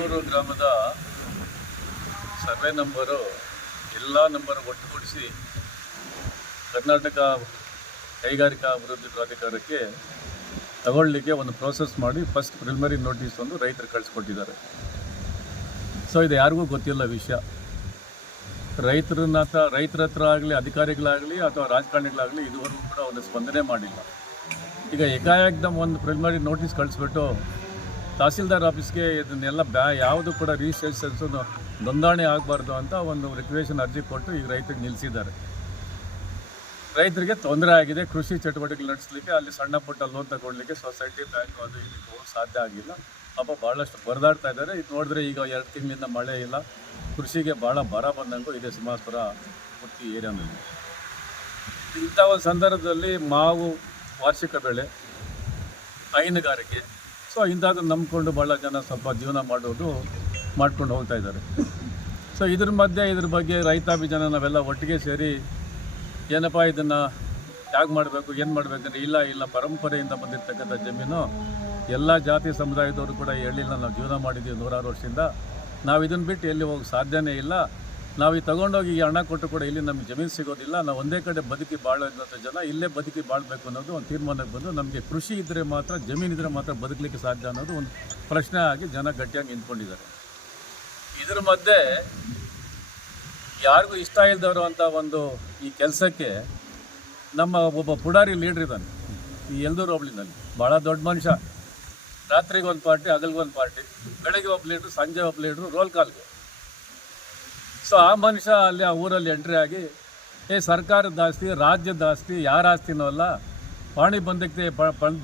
ಊರೂರು ಗ್ರಾಮದ survey number ಎಲ್ಲ ನಂಬರ್ ಒಟ್ಟುಗೂಡಿಸಿ ಕರ್ನಾಟಕ ಕೈಗಾರಿಕಾ ಅಭಿವೃದ್ಧಿ ಪ್ರಾಧಿಕಾರಕ್ಕೆ ತಗೊಳ್ಳಿಕ್ಕೆ ಒಂದು ಪ್ರೋಸೆಸ್ ಮಾಡಿ ಫಸ್ಟ್ ಪ್ರಿಲಿಮರಿ ನೋಟಿಸ್ ಒಂದು ರೈತರು ಕಳಿಸ್ಕೊಟ್ಟಿದ್ದಾರೆ. ಸೊ ಇದು ಯಾರಿಗೂ ಗೊತ್ತಿಲ್ಲ ವಿಷಯ. ರೈತರನ್ನ ರೈತರ ಹತ್ರ ಆಗಲಿ, ಅಧಿಕಾರಿಗಳಾಗಲಿ ಅಥವಾ ರಾಜಕಾರಣಿಗಳಾಗಲಿ ಇದುವರೆಗೂ ಕೂಡ ಒಂದು ಸ್ಪಂದನೆ ಮಾಡಿಲ್ಲ. ಈಗ ಏಕಾಏಕ್ದಮ್ ಒಂದು ಪ್ರಿಲಿಮರಿ ನೋಟಿಸ್ ಕಳಿಸ್ಬಿಟ್ಟು ತಹಸೀಲ್ದಾರ್ ಆಫೀಸ್ಗೆ ಇದನ್ನೆಲ್ಲ ಬ್ಯಾ, ಯಾವುದು ಕೂಡ ರಿಜಿಸ್ಟ್ರೇಷನ್ಸು ನೋಂದಣಿ ಆಗಬಾರ್ದು ಅಂತ ಒಂದು ರಿಕ್ವೇಷನ್ ಅರ್ಜಿ ಕೊಟ್ಟು ಈಗ ರೈತರಿಗೆ ನಿಲ್ಲಿಸಿದ್ದಾರೆ ರೈತರಿಗೆ ತೊಂದರೆ ಆಗಿದೆ, ಕೃಷಿ ಚಟುವಟಿಕೆ ನಡೆಸಲಿಕ್ಕೆ, ಅಲ್ಲಿ ಸಣ್ಣ ಪುಟ್ಟ ಲೋನ್ ತಗೊಳ್ಳಿಕ್ಕೆ ಸೊಸೈಟಿ ಬ್ಯಾಂಕ್ ಅದು ಹೋಗೋಕ್ಕೆ ಸಾಧ್ಯ ಆಗಿಲ್ಲ. ಅಪ್ಪ ಭಾಳಷ್ಟು ಬರೆದಾಡ್ತಾ ಇದ್ದಾರೆ. ಇದು ನೋಡಿದ್ರೆ ಈಗ ಎರಡು ತಿಂಗಳಿಂದ ಮಳೆ ಇಲ್ಲ. ಕೃಷಿಗೆ ಭಾಳ ಬರ ಬಂದಂಗೂ ಇದೆ ಸಿಂಹಾಸ್ಪುರ ಪೂರ್ತಿ ಏರಿಯಾನಲ್ಲಿ. ಇಂಥ ಒಂದು ಸಂದರ್ಭದಲ್ಲಿ ಮಾವು ವಾರ್ಷಿಕ ಬೆಳೆ, ಹೈನುಗಾರಿಕೆ ಸೊ ಇಂಥದ್ದನ್ನು ನಂಬಿಕೊಂಡು ಭಾಳ ಜನ ಸ್ವಲ್ಪ ಜೀವನ ಮಾಡೋದು ಮಾಡ್ಕೊಂಡು ಹೋಗ್ತಾ ಇದ್ದಾರೆ. ಸೊ ಇದ್ರ ಮಧ್ಯೆ ಇದ್ರ ಬಗ್ಗೆ ರೈತಾಪಿ ಜನ ನಾವೆಲ್ಲ ಒಟ್ಟಿಗೆ ಸೇರಿ ಏನಪ್ಪ ಇದನ್ನು ಹೇಗೆ ಮಾಡಬೇಕು, ಏನು ಮಾಡಬೇಕಂದ್ರೆ ಇಲ್ಲ ಇಲ್ಲ, ಪರಂಪರೆಯಿಂದ ಬಂದಿರತಕ್ಕಂಥ ಜಮೀನು ಎಲ್ಲ ಜಾತಿ ಸಮುದಾಯದವರು ಕೂಡ ಹೇಳಿಲ್ಲ ನಾವು ಜೀವನ ಮಾಡಿದ್ದೀವಿ ನೂರಾರು ವರ್ಷದಿಂದ. ನಾವು ಇದನ್ನು ಬಿಟ್ಟು ಎಲ್ಲಿ ಹೋಗಿ ಸಾಧ್ಯವೇ ಇಲ್ಲ. ನಾವು ಈ ತಗೊಂಡೋಗಿ ಈ ಹಣ ಕೊಟ್ಟು ಕೂಡ ಇಲ್ಲಿ ನಮಗೆ ಜಮೀನು ಸಿಗೋದಿಲ್ಲ. ನಾವು ಒಂದೇ ಕಡೆ ಬದುಕಿ ಬಾಳೋದಂಥ ಜನ ಇಲ್ಲೇ ಬದುಕಿ ಬಾಳಬೇಕು ಅನ್ನೋದು ಒಂದು ತೀರ್ಮಾನಕ್ಕೆ ಬಂದು ನಮಗೆ ಕೃಷಿ ಇದ್ದರೆ ಮಾತ್ರ, ಜಮೀನು ಇದ್ದರೆ ಮಾತ್ರ ಬದುಕಲಿಕ್ಕೆ ಸಾಧ್ಯ ಅನ್ನೋದು ಒಂದು ಪ್ರಶ್ನೆ ಆಗಿ ಜನ ಗಟ್ಟಿಯಾಗಿ ನಿಂತ್ಕೊಂಡಿದ್ದಾರೆ. ಇದ್ರ ಮಧ್ಯೆ ಯಾರಿಗೂ ಇಷ್ಟ ಇಲ್ದವರು ಅಂತ ಒಂದು ಈ ಕೆಲಸಕ್ಕೆ ನಮ್ಮ ಒಬ್ಬ ಪುಡಾರಿ ಲೀಡ್ರ್ ಇದ್ದಾನೆ. ಈ ಎಲ್ದೂರು ಹೋಬಳಿನಲ್ಲಿ. ಭಾಳ ದೊಡ್ಡ ಮನುಷ್ಯ. ರಾತ್ರಿಗೆ ಒಂದು ಪಾರ್ಟಿ ಹಗಲ್ಗೆ ಒಂದು ಪಾರ್ಟಿ ಬೆಳಗ್ಗೆ ಒಬ್ಬ ಲೀಡ್ರು ಸಂಜೆ ಒಬ್ಬ ಲೀಡ್ರು ರೋಲ್ ಕಾಲ್ಗೆ ಸೊ ಆ ಮನುಷ್ಯ ಅಲ್ಲಿ, ಆ ಊರಲ್ಲಿ ಎಂಟ್ರಿ ಆಗಿ, ಏ ಸರ್ಕಾರದ ಆಸ್ತಿ, ರಾಜ್ಯದ ಆಸ್ತಿ, ಯಾರ ಆಸ್ತಿನೂ ಅಲ್ಲ. ಪಾಣಿ ಬಂದಕ್ಕೆ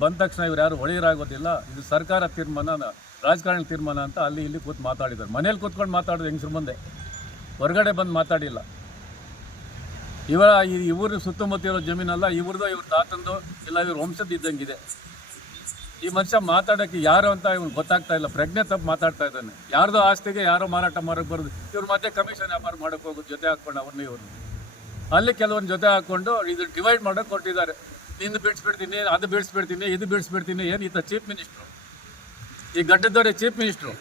ಬಂದ ತಕ್ಷಣ ಇವ್ರು ಯಾರು ಒಳಿಯರಾಗೋದಿಲ್ಲ. ಇದು ಸರ್ಕಾರ ತೀರ್ಮಾನ, ರಾಜಕಾರಣ ತೀರ್ಮಾನ ಅಂತ ಅಲ್ಲಿ ಇಲ್ಲಿ ಕೂತು ಮಾತಾಡಿದ್ದಾರೆ. ಮನೇಲಿ ಕೂತ್ಕೊಂಡು ಮಾತಾಡೋದು ಹೆಂಗಸ್ರ ಮುಂದೆ? ಹೊರಗಡೆ ಬಂದು ಮಾತಾಡಿಲ್ಲ. ಇವರ ಈ ಇವರು ಸುತ್ತಮುತ್ತ ಇರೋ ಜಮೀನಲ್ಲ ಇವ್ರದ್ದು ಇವ್ರ ತಾತಂದು, ಇಲ್ಲ ಇವ್ರ ವಂಶದ ಇದ್ದಂಗಿದೆ. ಈ ಮನುಷ್ಯ ಮಾತಾಡೋಕ್ಕೆ ಯಾರು ಅಂತ ಇವ್ನು ಗೊತ್ತಾಗ್ತಾ ಇಲ್ಲ. ಪ್ರಜ್ಞೆ ತಪ್ಪು ಮಾತಾಡ್ತಾ ಇದ್ದಾನೆ. ಯಾರ್ದೋ ಆಸ್ತಿಗೆ ಯಾರೋ ಮಾರಾಟ ಮಾಡೋಕೆ ಬರೋದು. ಇವ್ರ ಮತ್ತೆ ಕಮಿಷನ್ ವ್ಯಾಪಾರ ಮಾಡೋಕೆ ಹೋಗೋದು, ಜೊತೆ ಹಾಕ್ಕೊಂಡು ಅವ್ರನ್ನ ಇವ್ರು. ಅಲ್ಲಿ ಕೆಲವೊಂದು ಜೊತೆ ಹಾಕ್ಕೊಂಡು ಇದು ಡಿವೈಡ್ ಮಾಡೋಕೆ ಕೊಟ್ಟಿದ್ದಾರೆ. ನಿಂದು ಬಿಡಿಸ್ಬಿಡ್ತೀನಿ ಅದು ಬಿಡಿಸ್ಬಿಡ್ತೀನಿ ಇದು ಬಿಡಿಸ್ಬಿಡ್ತೀನಿ ಏನು ಈತ ಚೀಫ್ ಮಿನಿಸ್ಟ್ರು ಈ ಗಡ್ಡದವರೇ ಚೀಫ್ ಮಿನಿಸ್ಟ್ರು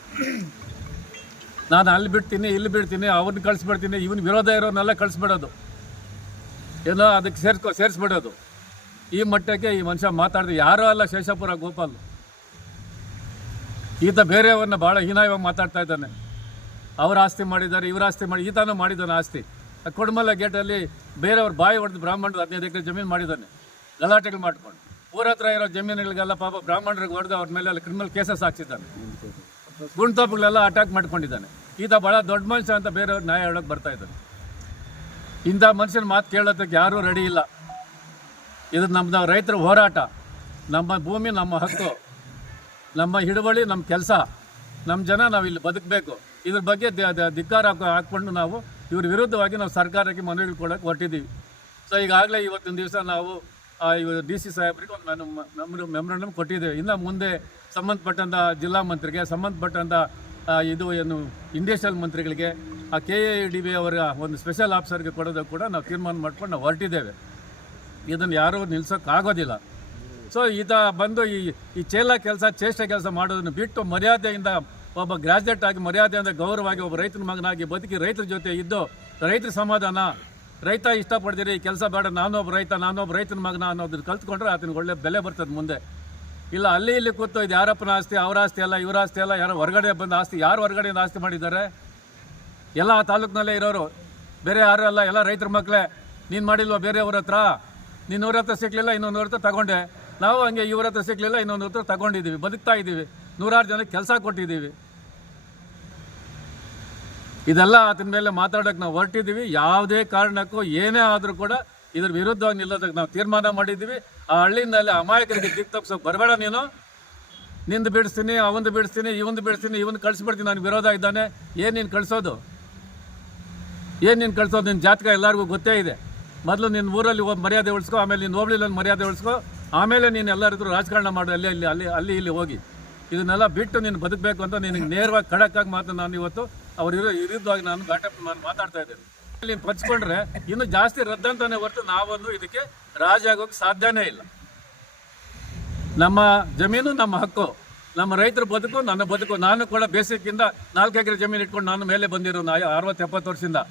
ನಾನು ಅಲ್ಲಿ ಬಿಡ್ತೀನಿ, ಇಲ್ಲಿ ಬಿಡ್ತೀನಿ ಅವ್ರನ್ನ ಕಳಿಸ್ಬಿಡ್ತೀನಿ, ಇವನು ವಿರೋಧ ಇರೋನೆಲ್ಲ ಕಳಿಸ್ಬಿಡೋದು. ಏನೋ ಅದಕ್ಕೆ ಸೇರಿಸ್ಕೊ, ಸೇರಿಸ್ಬಿಡೋದು. ಈ ಮಟ್ಟಕ್ಕೆ ಈ ಮನುಷ್ಯ ಮಾತಾಡಿದ ಯಾರೂ ಅಲ್ಲ ಶೇಷಾಪುರ ಗೋಪಾಲ್. ಈತ ಬೇರೆಯವ್ರನ್ನ ಭಾಳ ಹೀನಾಯವಾಗಿ ಮಾತಾಡ್ತಾ ಇದ್ದಾನೆ. ಅವ್ರ ಆಸ್ತಿ ಮಾಡಿದ್ದಾರೆ, ಇವ್ರ ಆಸ್ತಿ ಮಾಡಿ, ಈತನೂ ಮಾಡಿದ್ದಾನೆ ಆಸ್ತಿ. ಕೊಡಮಲ್ಲ ಗೇಟಲ್ಲಿ ಬೇರೆಯವ್ರ ಬಾಯಿ ಹೊಡೆದು ಬ್ರಾಹ್ಮಣರು ಹದಿನೈದು ಎಕರೆ ಜಮೀನು ಮಾಡಿದ್ದಾನೆ. ಗಲಾಟೆಗಳು ಮಾಡ್ಕೊಂಡು. ಊರ ಹತ್ರ ಇರೋ ಜಮೀನುಗಳಿಗೆಲ್ಲ ಪಾಪ ಬ್ರಾಹ್ಮಣರಿಗೆ ಹೊಡೆದು ಅವ್ರ ಮೇಲೆ ಎಲ್ಲ ಕ್ರಿಮಿನಲ್ ಕೇಸಸ್ ಹಾಕ್ಸಿದ್ದಾನೆ. ಗುಂಡ್ತಪ್ಪಗಳೆಲ್ಲ ಅಟ್ಯಾಕ್ ಮಾಡ್ಕೊಂಡಿದ್ದಾನೆ. ಈತ ಭಾಳ ದೊಡ್ಡ ಮನುಷ್ಯ ಅಂತ ಬೇರೆಯವ್ರು ನ್ಯಾಯ ಹೇಳೋಕೆ ಬರ್ತಾ ಇದ್ದಾನೆ. ಇಂಥ ಮನುಷ್ಯನ ಮಾತು ಕೇಳೋದಕ್ಕೆ ಯಾರೂ ರೆಡಿ ಇಲ್ಲ. ಇದು ನಮ್ಮ ರೈತರ ಹೋರಾಟ. ನಮ್ಮ ಭೂಮಿ, ನಮ್ಮ ಹಕ್ಕು, ನಮ್ಮ ಹಿಡುವಳಿ, ನಮ್ಮ ಕೆಲಸ. ನಮ್ಮ ಜನ ನಾವು ಇಲ್ಲಿ ಬದುಕಬೇಕು. ಇದ್ರ ಬಗ್ಗೆ ಧಿಕ್ಕಾರ ಹಾಕೊ- ಹಾಕ್ಕೊಂಡು ನಾವು ಇವ್ರ ವಿರುದ್ಧವಾಗಿ ನಾವು ಸರ್ಕಾರಕ್ಕೆ ಮನವಿ ಕೊಡೋಕೆ ಹೊರಟಿದ್ದೀವಿ ಸೊ ಈಗಾಗಲೇ ಇವತ್ತಿನ ದಿವಸ ನಾವು ಇವರು ಇವ ಡಿ ಸಿ ಸಾಹೇಬ್ರಿಗೆ ಒಂದು ಮೆಮೊ ಮೆಮೊರಂಡಮ್ ಕೊಟ್ಟಿದ್ದೇವೆ. ಇನ್ನು ಮುಂದೆ ಸಂಬಂಧಪಟ್ಟಂಥ ಜಿಲ್ಲಾ ಮಂತ್ರಿಗೆ ಸಂಬಂಧಪಟ್ಟಂಥ ಇದು ಏನು, ಇಂಡಸ್ಟ್ರಿಯಲ್ ಮಂತ್ರಿಗಳಿಗೆ, ಆ, ಕೆ ಎ ಡಿ ಬಿ ಅವರ ಒಂದು ಸ್ಪೆಷಲ್ ಆಫೀಸರ್ಗೆ ಕೊಡೋದಕ್ಕೆ ಕೂಡ ನಾವು ತೀರ್ಮಾನ ಮಾಡ್ಕೊಂಡು ನಾವು ಹೊರಟಿದ್ದೇವೆ. ಇದನ್ನು ಯಾರೂ ನಿಲ್ಸೋಕ್ಕಾಗೋದಿಲ್ಲ. ಸೊ ಈತ ಬಂದು ಈ ಈ ಚೇಲ ಕೆಲಸ, ಚೇಷ್ಟೆ ಕೆಲಸ ಮಾಡೋದನ್ನು ಬಿಟ್ಟು ಮರ್ಯಾದೆಯಿಂದ ಒಬ್ಬ ಗ್ರಾಜುಯೇಟ್ ಆಗಿ, ಮರ್ಯಾದೆಯಿಂದ ಗೌರವವಾಗಿ ಒಬ್ಬ ರೈತನ ಮಗನಾಗಿ ಬದುಕಿ ರೈತರ ಜೊತೆ ಇದ್ದು, ರೈತರ ಸಮಾಧಾನ, ರೈತ ಇಷ್ಟಪಡ್ತೀರಿ ಈ ಕೆಲಸ ಬೇಡ, ನಾನೊಬ್ಬ ರೈತ, ನಾನೊಬ್ಬ ರೈತನ ಮಗನ ಅನ್ನೋದನ್ನು ಕಲ್ತ್ಕೊಂಡ್ರೆ ಆತನಿಗೆ ಒಳ್ಳೆ ಬೆಲೆ ಬರ್ತದೆ ಮುಂದೆ. ಇಲ್ಲ, ಅಲ್ಲಿ ಇಲ್ಲಿ ಕೂತು ಇದು ಯಾರಪ್ಪನ ಆಸ್ತಿ, ಅವರ ಆಸ್ತಿ ಅಲ್ಲ, ಇವರ ಆಸ್ತಿ ಅಲ್ಲ, ಯಾರೋ ಹೊರಗಡೆ ಬಂದ ಆಸ್ತಿ, ಯಾರು ಹೊರಗಡೆಯಿಂದ ಆಸ್ತಿ ಮಾಡಿದ್ದಾರೆ? ಎಲ್ಲ ತಾಲೂಕಿನಲ್ಲೇ ಇರೋರು. ಬೇರೆ ಯಾರು ಅಲ್ಲ, ಎಲ್ಲ ರೈತರ ಮಕ್ಕಳೇ. ನೀನು ಮಾಡಿಲ್ವ ಬೇರೆಯವ್ರ ಹತ್ರ? ನೀನು ನೂರ ಹತ್ರ ಸಿಕ್ಕಲಿಲ್ಲ ಇನ್ನೊಂದು ಹತ್ರ ತಗೊಂಡೆ. ನಾವು ಹಂಗೆ ಇವ್ರ ಹತ್ರ ಸಿಕ್ಕಲಿಲ್ಲ ಇನ್ನೊಂದು ಹತ್ರ ತಗೊಂಡಿದ್ದೀವಿ ಬದುಕ್ತಾ ಇದ್ದೀವಿ ನೂರಾರು ಜನಕ್ಕೆ ಕೆಲಸ ಕೊಟ್ಟಿದ್ದೀವಿ ಇದೆಲ್ಲ ಆತನ ಮೇಲೆ ಮಾತಾಡೋಕ್ಕೆ ನಾವು ಹೊರಟಿದ್ದೀವಿ ಯಾವುದೇ ಕಾರಣಕ್ಕೂ ಏನೇ ಆದರೂ ಕೂಡ ಇದ್ರ ವಿರುದ್ಧವಾಗಿ ನಿಲ್ಲೋದಕ್ಕೆ ನಾವು ತೀರ್ಮಾನ ಮಾಡಿದ್ದೀವಿ ಆ ಹಳ್ಳಿನಲ್ಲಿ ಅಮಾಯಕರಿಗೆ ದಿಕ್ ತಪ್ಪಿಸೋಕೆ ಬರಬೇಡ ನೀನು. ನಿಂದು ಬಿಡಿಸ್ತೀನಿ, ಅವಂದು ಬಿಡಿಸ್ತೀನಿ, ಇವಂದು ಬಿಡಿಸ್ತೀನಿ ಇವನು ಕಳಿಸ್ಬಿಡ್ತೀನಿ ನನಗೆ ವಿರೋಧ ಇದ್ದಾನೆ. ಏನು ನೀನು ಕಳಿಸೋದು? ಏನು ನೀನು ಕಳಿಸೋದು? ನಿನ್ನ ಜಾತಕ ಎಲ್ಲರಿಗೂ ಗೊತ್ತೇ ಇದೆ. ಮೊದಲು ನಿನ್ನ ಊರಲ್ಲಿ ಹೋಗಿ ಮರ್ಯಾದೆ ಉಳಿಸ್ಕೊ, ಆಮೇಲೆ ನೀನು ಹೋಬಳಿಲಿ ಮರ್ಯಾದೆ ಉಳಿಸ್ಕೊ, ಆಮೇಲೆ ನೀನು ಎಲ್ಲರಿದ್ರು ರಾಜಕಾರಣ ಮಾಡು, ಅಲ್ಲಿ ಅಲ್ಲಿ ಅಲ್ಲಿ ಅಲ್ಲಿ, ಇಲ್ಲಿ ಹೋಗಿ. ಇದನ್ನೆಲ್ಲ ಬಿಟ್ಟು ನೀನು ಬದುಕಬೇಕು ಅಂತ ನಿನಗೆ ನೇರವಾಗಿ ಖಡಕ್ಕಾಗಿ ಮಾತು ನಾನು ಇವತ್ತು ಅವ್ರು ಇರೋ ವಿರುದ್ಧವಾಗಿ ನಾನು ಘಾಟ ನಾನು ಮಾತಾಡ್ತಾ ಇದ್ದೇನೆ. ನೀನು ಪಚ್ಕೊಂಡ್ರೆ ಇನ್ನು ಜಾಸ್ತಿ ರದ್ದಂತಾನೆ ಹೊರತು ನಾವೊಂದು ಇದಕ್ಕೆ ರಾಜ ಆಗೋಕೆ ಸಾಧ್ಯನೇ ಇಲ್ಲ. ನಮ್ಮ ಜಮೀನು, ನಮ್ಮ ಹಕ್ಕು, ನಮ್ಮ ರೈತರ ಬದುಕು, ನನ್ನ ಬದುಕು. ನಾನು ಕೂಡ ಬೇಸಿಕ್ಕಿಂದ ನಾಲ್ಕು ಎಕರೆ ಜಮೀನು ಇಟ್ಕೊಂಡು ನಾನು ಮೇಲೆ ಬಂದಿರೋ ನಾ ಅರವತ್ತು ಎಪ್ಪತ್ತು ವರ್ಷದಿಂದ.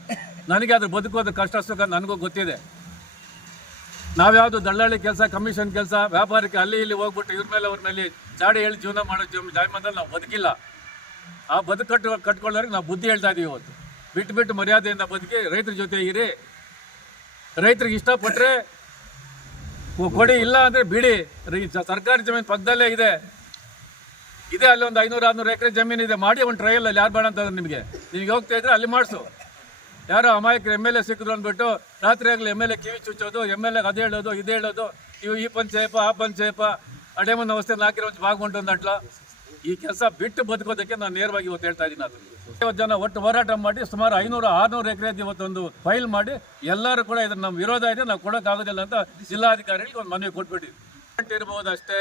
ನನಗೆ ಅದ್ರ ಬದುಕು ಅದ್ರ ಕಷ್ಟ ಸುಖ ನನಗೂ ಗೊತ್ತಿದೆ. ನಾವ್ಯಾವುದು ದಳ್ಳಾಳಿ ಕೆಲಸ, ಕಮಿಷನ್ ಕೆಲಸ, ವ್ಯಾಪಾರಕ್ಕೆ ಅಲ್ಲಿ ಇಲ್ಲಿ ಹೋಗ್ಬಿಟ್ಟು ಇವ್ರ ಮೇಲೆ ಅವ್ರ ಮೇಲೆ ಜಾಡಿ ಹೇಳಿ ಜೀವನ ಮಾಡೋ ಜೀವನ ಜಾಯಮಂದಲ್ಲಿ ನಾವು ಬದುಕಿಲ್ಲ. ಆ ಬದುಕು ಕಟ್ಟು, ಕಟ್ಕೊಳ್ಳೋರಿಗೆ ನಾವು ಬುದ್ಧಿ ಹೇಳ್ತಾ ಇದೀವಿ ಇವತ್ತು. ಬಿಟ್ಟು ಬಿಟ್ಟು ಮರ್ಯಾದೆಯಿಂದ ಬದುಕಿ ರೈತರ ಜೊತೆ ಇರಿ. ರೈತರಿಗೆ ಇಷ್ಟಪಟ್ಟರೆ ಕೊಡಿ, ಇಲ್ಲ ಅಂದರೆ ಬಿಡಿ. ಸರ್ಕಾರಿ ಜಮೀನು ಪಕ್ಕದಲ್ಲೇ ಇದೆ. ಇದೆ ಅಲ್ಲಿ ಒಂದು ಐನೂರು ಆರ್ನೂರು ಎಕರೆ ಜಮೀನು ಇದೆ ಮಾಡಿ ಒಂದು ಟ್ರಯಲ್ ಅಲ್ಲಿ ಯಾರು ಬೇಡ ಅಂತಂದ್ರೆ ನಿಮಗೆ. ನಿಮಗೆ ಹೋಗ್ತಾ ಇದ್ರೆ ಅಲ್ಲಿ ಮಾಡಿಸು. ಯಾರೋ ಅಮಾಯಕರು ಎಂ ಎಲ್ ಎ ಸಿಕ್ಕಿದ್ರು ಅಂದ್ಬಿಟ್ಟು ರಾತ್ರಿ ಆಗಲಿ ಎಂ ಎಲ್ ಎ ಕಿವಿ ಚುಚ್ಚೋದು ಎಂ ಎಲ್ ಎ ಅದು ಹೇಳೋದು, ಇದು ಹೇಳೋದು ಇವು ಈ ಪಂಚಾಯಪ ಆ ಪಂಚಾಯಪ ಅಡೆಮನ್ ಅವಸ್ಥೆಯಲ್ಲಿ ಹಾಕಿರೋ ಬಾಗುಂಟು ಅಂದಟ್ಲ ಈ ಕೆಲಸ ಬಿಟ್ಟು ಬದುಕೋದಕ್ಕೆ ನಾನು ನೇರವಾಗಿ ಇವತ್ತು ಹೇಳ್ತಾ ಇದ್ದೀನಿ ಅದು ಇವತ್ತು ಜನ ಒಟ್ಟು ಹೋರಾಟ ಮಾಡಿ ಸುಮಾರು ಐನೂರು, ಆರ್ನೂರು ಎಕರೆ ಇವತ್ತೊಂದು ಫೈಲ್ ಮಾಡಿ ಎಲ್ಲರೂ ಕೂಡ ಇದನ್ನು ನಮ್ಮ ವಿರೋಧ ಇದೆ, ನಾವು ಕೊಡೋಕ್ಕಾಗೋದಿಲ್ಲ ಅಂತ ಜಿಲ್ಲಾಧಿಕಾರಿಗಳಿಗೆ ಒಂದು ಮನವಿ ಕೊಟ್ಬಿಟ್ಟಿದ್ವಿ. ಇರ್ಬೋದು ಅಷ್ಟೇ.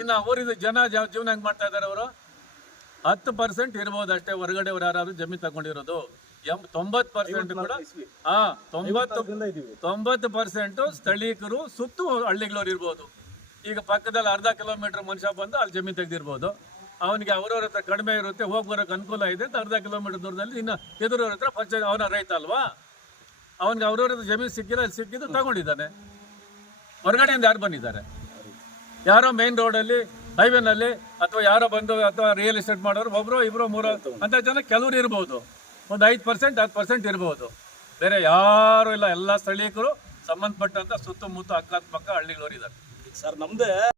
ಇನ್ನು ಊರಿದ ಜನ ಜೀವನ ಹೆಂಗೆ ಮಾಡ್ತಾ ಇದ್ದಾರೆ ಅವರು? ಹತ್ತು ಪರ್ಸೆಂಟ್ ಇರ್ಬೋದು ಅಷ್ಟೇ ಹೊರಗಡೆ ಯಾರಾದ್ರೂ ಜಮೀನು ತಗೊಂಡಿರೋದು. ಎಂ ತೊಂಬತ್ತು ಪರ್ಸೆಂಟ್ ಕೂಡ ಹಾ ತೊಂಬತ್ತು ತೊಂಬತ್ತು ಪರ್ಸೆಂಟು ಸ್ಥಳೀಕರು ಸುತ್ತು ಹಳ್ಳಿಗಳವ್ರು ಇರ್ಬೋದು. ಈಗ ಪಕ್ಕದಲ್ಲಿ ಅರ್ಧ ಕಿಲೋಮೀಟರ್ ಮನುಷ್ಯ ಬಂದು ಅಲ್ಲಿ ಜಮೀನು ತೆಗೆದಿರ್ಬೋದು. ಅವನಿಗೆ ಅವರವ್ರ ಹತ್ರ ಕಡಿಮೆ ಇರುತ್ತೆ ಹೋಗಿ ಬರೋಕೆ ಅನುಕೂಲ ಇದೆ ಅಂತ ಅರ್ಧ ಕಿಲೋಮೀಟರ್ ದೂರದಲ್ಲಿ ಇನ್ನು ಎದುರವ್ರ ಹತ್ರ ಪಂಚಾಯತ್ ಅವನ ರೈತ ಅಲ್ವಾ? ಅವನಿಗೆ ಅವ್ರವ್ರ ಹತ್ರ ಜಮೀನು ಸಿಕ್ಕಿಲ್ಲ ಅಲ್ಲಿ ಸಿಕ್ಕಿದ್ದು ತಗೊಂಡಿದ್ದಾನೆ. ಹೊರಗಡೆಯಿಂದ ಯಾರು ಬಂದಿದ್ದಾರೆ? ಯಾರೋ ಮೇನ್ ರೋಡಲ್ಲಿ ಹೈವೇನಲ್ಲಿ ಅಥವಾ ಯಾರೋ ಬಂದು ಅಥವಾ ರಿಯಲ್ ಎಸ್ಟೇಟ್ ಮಾಡೋರು ಒಬ್ಬರು ಇಬ್ಬರು ಮೂರು ಅಂತ ಜನ ಕೆಲವರು ಇರ್ಬೋದು. ಒಂದು ಐದು ಪರ್ಸೆಂಟ್ ಹತ್ತು ಪರ್ಸೆಂಟ್ ಇರ್ಬೋದು. ಬೇರೆ ಯಾರು ಇಲ್ಲ. ಎಲ್ಲ ಸ್ಥಳೀಯರು ಸಂಬಂಧಪಟ್ಟಂತ ಸುತ್ತಮುತ್ತ ಅಕ್ಕಪಕ್ಕ ಹಳ್ಳಿಗಳವರು ಇದ್ದಾರೆ. ಸರ್, ನಮ್ದೇ